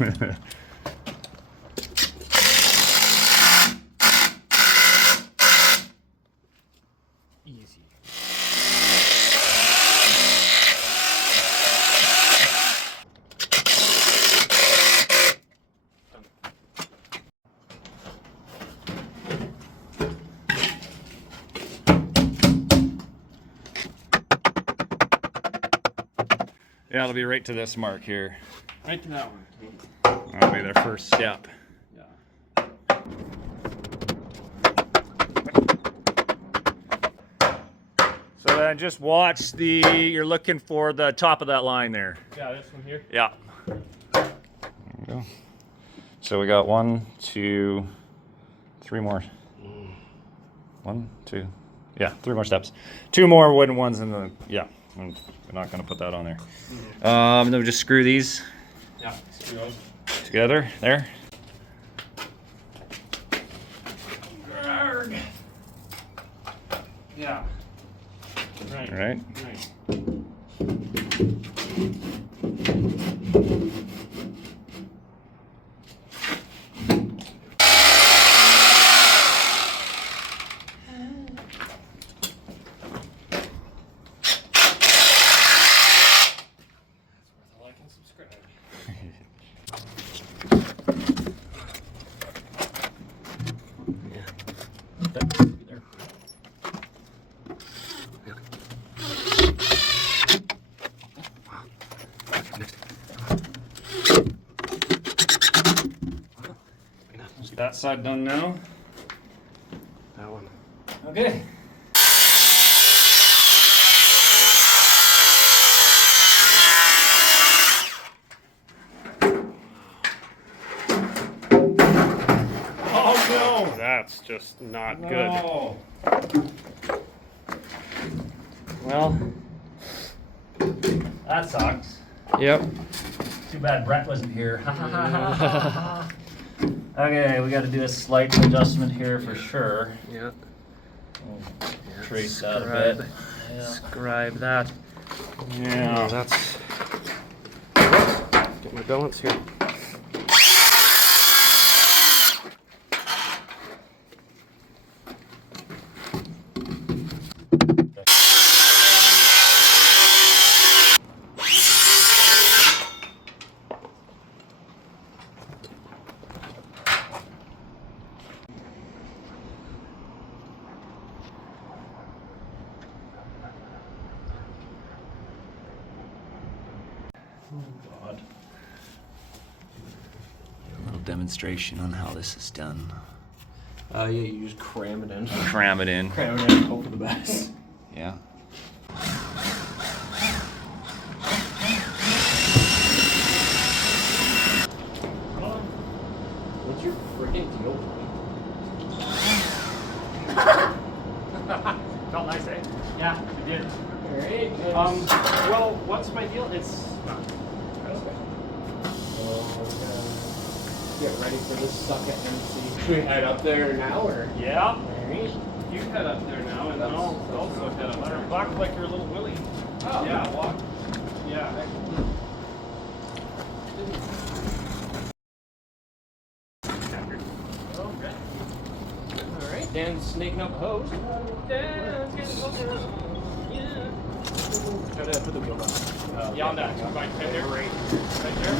Easy. Yeah, it'll be right to this mark here. Right to that one. That'll be their first step. Yeah. So then just watch you're looking for the top of that line there. Yeah, this one here. Yeah. There we go. So we got 1, 2, 3 more. 1, 2. Yeah, 3 more steps. 2 more wooden ones in the, yeah. We're not going to put that on there. Then we just screw these Yeah, screw those. together there. Yeah. Right. All right. Right. Is that side done now? That one. Okay. Oh no! That's just not good. No. Well. That sucks. Yep. Too bad Brett wasn't here. Okay, we got to do a slight adjustment here for sure. Yeah. Trace that a bit. Scribe that. Yeah. That's. Get my balance here. God. A little demonstration on how this is done. Yeah, you just cram it in. Cram it in. Cram it in and hope for the best. Yeah. What's your freaking deal? Felt nice, eh? Yeah, it did. Alright. Well, what's my deal? It's not. Get ready for this suck at MC. Should we head up there now, or? Yeah. Alright. You head up there now, and I'll also head up there. Walk like your little Willie. Oh. Yeah, walk. Yeah. Okay. Alright, Dan's snaking up hose. Dan's getting hose. Yeah. Try to put the wheel down. Yeah, on that. Right there. Right there.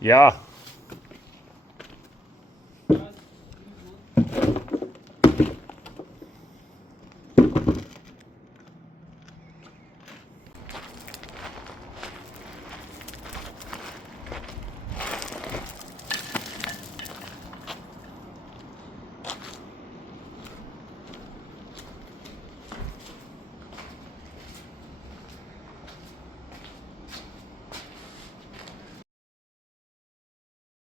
Yeah.